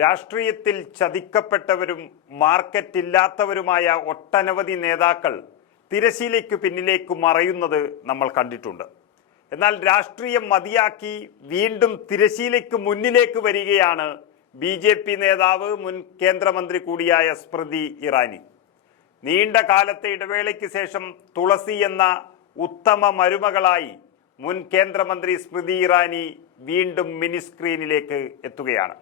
രാഷ്ട്രീയത്തിൽ ചതിക്കപ്പെട്ടവരും മാർക്കറ്റ് ഇല്ലാത്തവരുമായ ഒട്ടനവധി നേതാക്കൾ തിരശീലയ്ക്ക് പിന്നിലേക്ക് മറയുന്നത് നമ്മൾ കണ്ടിട്ടുണ്ട്. എന്നാൽ രാഷ്ട്രീയം മതിയാക്കി വീണ്ടും തിരശീലയ്ക്ക് മുന്നിലേക്ക് വരികയാണ് BJP നേതാവ് മുൻ കേന്ദ്രമന്ത്രി കൂടിയായ സ്മൃതി ഇറാനി. നീണ്ട കാലത്തെ ഇടവേളയ്ക്ക് ശേഷം തുളസി എന്ന ഉത്തമ മരുമകളായി മുൻ കേന്ദ്രമന്ത്രി സ്മൃതി ഇറാനി വീണ്ടും മിനി സ്ക്രീനിലേക്ക് എത്തുകയാണ്.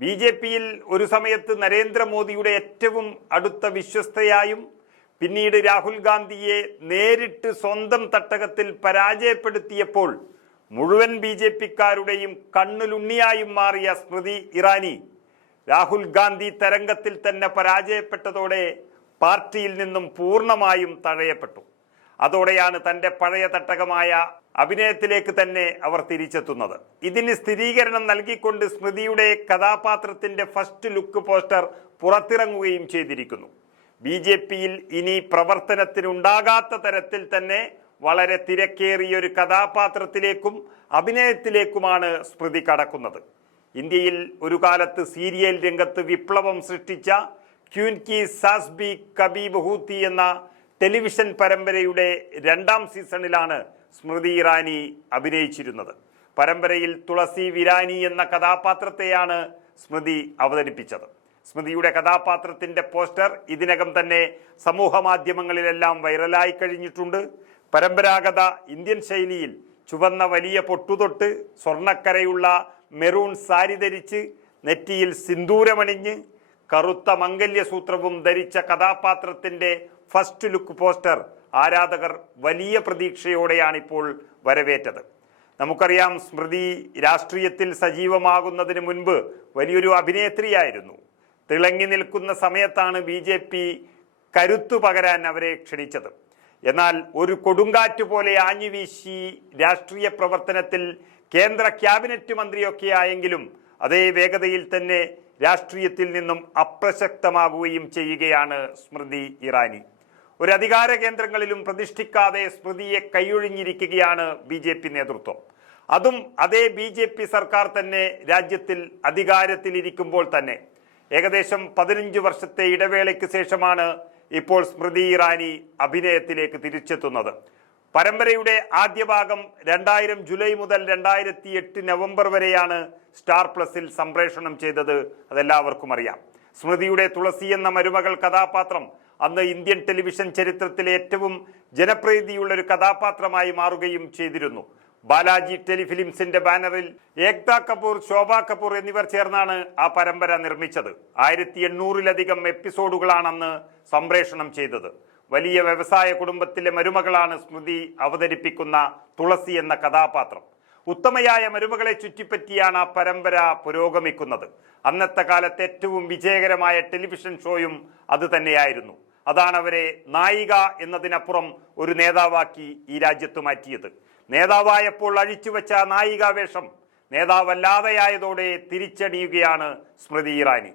BJPയിൽ ഒരു സമയത്ത് നരേന്ദ്രമോദിയുടെ ഏറ്റവും അടുത്ത വിശ്വസ്തയായും പിന്നീട് രാഹുൽ ഗാന്ധിയെ നേരിട്ട് സ്വന്തം തട്ടകത്തിൽ പരാജയപ്പെടുത്തിയപ്പോൾ മുഴുവൻ BJPക്കാരുടെയും കണ്ണുലുണ്ണിയായും മാറിയ സ്മൃതി ഇറാനി രാഹുൽ ഗാന്ധി തരംഗത്തിൽ തന്നെ പരാജയപ്പെട്ടതോടെ പാർട്ടിയിൽ നിന്നും പൂർണ്ണമായും തഴയപ്പെട്ടു. അതോടെയാണ് തൻ്റെ പഴയ തട്ടകമായ അഭിനയത്തിലേക്ക് തന്നെ അവർ തിരിച്ചെത്തുന്നത്. ഇതിന് സ്ഥിരീകരണം നൽകിക്കൊണ്ട് സ്മൃതിയുടെ കഥാപാത്രത്തിന്റെ ഫസ്റ്റ് ലുക്ക് പോസ്റ്റർ പുറത്തിറങ്ങുകയും ചെയ്തിരിക്കുന്നു. BJPയിൽ ഇനി പ്രവർത്തനത്തിനുണ്ടാകാത്ത തരത്തിൽ തന്നെ വളരെ തിരക്കേറിയൊരു കഥാപാത്രത്തിലേക്കും അഭിനയത്തിലേക്കുമാണ് സ്മൃതി കടക്കുന്നത്. ഇന്ത്യയിൽ ഒരു കാലത്ത് സീരിയൽ രംഗത്ത് വിപ്ലവം സൃഷ്ടിച്ച ക്യൂൻ കി സാസ് ബി കബി ബഹൂത്തി എന്ന ടെലിവിഷൻ പരമ്പരയുടെ 2ാം സീസണിലാണ് സ്മൃതി ഇറാനി അഭിനയിച്ചിരുന്നത്. പരമ്പരയിൽ തുളസി വിരാനി എന്ന കഥാപാത്രത്തെയാണ് സ്മൃതി അവതരിപ്പിച്ചത്. സ്മൃതിയുടെ കഥാപാത്രത്തിന്റെ പോസ്റ്റർ ഇതിനകം തന്നെ സമൂഹ മാധ്യമങ്ങളിലെല്ലാം വൈറലായി കഴിഞ്ഞിട്ടുണ്ട്. പരമ്പരാഗത ഇന്ത്യൻ ശൈലിയിൽ ചുവന്ന വലിയ പൊട്ടുതൊട്ട് സ്വർണ്ണക്കരയുള്ള മെറൂൺ സാരി ധരിച്ച് നെറ്റിയിൽ സിന്ദൂരമണിഞ്ഞ് കറുത്ത മംഗല്യസൂത്രവും ധരിച്ച കഥാപാത്രത്തിന്റെ ഫസ്റ്റ് ലുക്ക് പോസ്റ്റർ ആരാധകർ വലിയ പ്രതീക്ഷയോടെയാണ് ഇപ്പോൾ വരവേറ്റത്. നമുക്കറിയാം, സ്മൃതി രാഷ്ട്രീയത്തിൽ സജീവമാകുന്നതിന് മുൻപ് വലിയൊരു അഭിനേത്രിയായിരുന്നു. തിളങ്ങി നിൽക്കുന്ന സമയത്താണ് BJP കരുത്തു പകരാൻ അവരെ ക്ഷണിച്ചത്. എന്നാൽ ഒരു കൊടുങ്കാറ്റ് പോലെ ആഞ്ഞുവീശി രാഷ്ട്രീയ പ്രവർത്തനത്തിൽ കേന്ദ്ര ക്യാബിനറ്റ് മന്ത്രിയൊക്കെ ആയെങ്കിലും അതേ വേഗതയിൽ തന്നെ രാഷ്ട്രീയത്തിൽ നിന്നും അപ്രസക്തമാകുകയും ചെയ്യുകയാണ് സ്മൃതി ഇറാനി. ഒരു അധികാര കേന്ദ്രങ്ങളിലും പ്രതിഷ്ഠിക്കാതെ സ്മൃതിയെ കൈയൊഴിഞ്ഞിരിക്കുകയാണ് BJP നേതൃത്വം. അതും അതേ BJP സർക്കാർ തന്നെ രാജ്യത്തിൽ അധികാരത്തിലിരിക്കുമ്പോൾ തന്നെ. ഏകദേശം 15 വർഷത്തെ ഇടവേളയ്ക്ക് ശേഷമാണ് ഇപ്പോൾ സ്മൃതി ഇറാനി അഭിനയത്തിലേക്ക് തിരിച്ചെത്തുന്നത്. പരമ്പരയുടെ ആദ്യ ഭാഗം 2000 ജൂലൈ മുതൽ 2008 നവംബർ വരെയാണ് സ്റ്റാർ പ്ലസിൽ സംപ്രേഷണം ചെയ്തത്. അതെല്ലാവർക്കും അറിയാം. സ്മൃതിയുടെ തുളസി എന്ന മരുമകൾ കഥാപാത്രം അന്ന് ഇന്ത്യൻ ടെലിവിഷൻ ചരിത്രത്തിലെ ഏറ്റവും ജനപ്രീതിയുള്ള ഒരു കഥാപാത്രമായി മാറുകയും ചെയ്തിരുന്നു. ബാലാജി ടെലിഫിലിംസിന്റെ ബാനറിൽ ഏക്താ കപൂർ, ശോഭ കപൂർ എന്നിവർ ചേർന്നാണ് ആ പരമ്പര നിർമ്മിച്ചത്. 1800-ലധികം എപ്പിസോഡുകളാണ് അന്ന് സംപ്രേഷണം ചെയ്തത്. വലിയ വ്യവസായ കുടുംബത്തിലെ മരുമകളാണ് സ്മൃതി അവതരിപ്പിക്കുന്ന തുളസി എന്ന കഥാപാത്രം. ഉത്തമയായ മരുമകളെ ചുറ്റിപ്പറ്റിയാണ് ആ പരമ്പര പുരോഗമിക്കുന്നത്. അന്നത്തെ കാലത്ത് ഏറ്റവും വിജയകരമായ ടെലിവിഷൻ ഷോയും അത് തന്നെയായിരുന്നു. അതാണ് അവരെ നായിക എന്നതിനപ്പുറം ഒരു നേതാവാക്കി ഈ രാജ്യത്ത് മാറ്റിയത്. നേതാവായപ്പോൾ അഴിച്ചുവെച്ച നായികാവേഷം നേതാവല്ലാതെയായതോടെ തിരിച്ചടിയുകയാണ് സ്മൃതി ഇറാനി.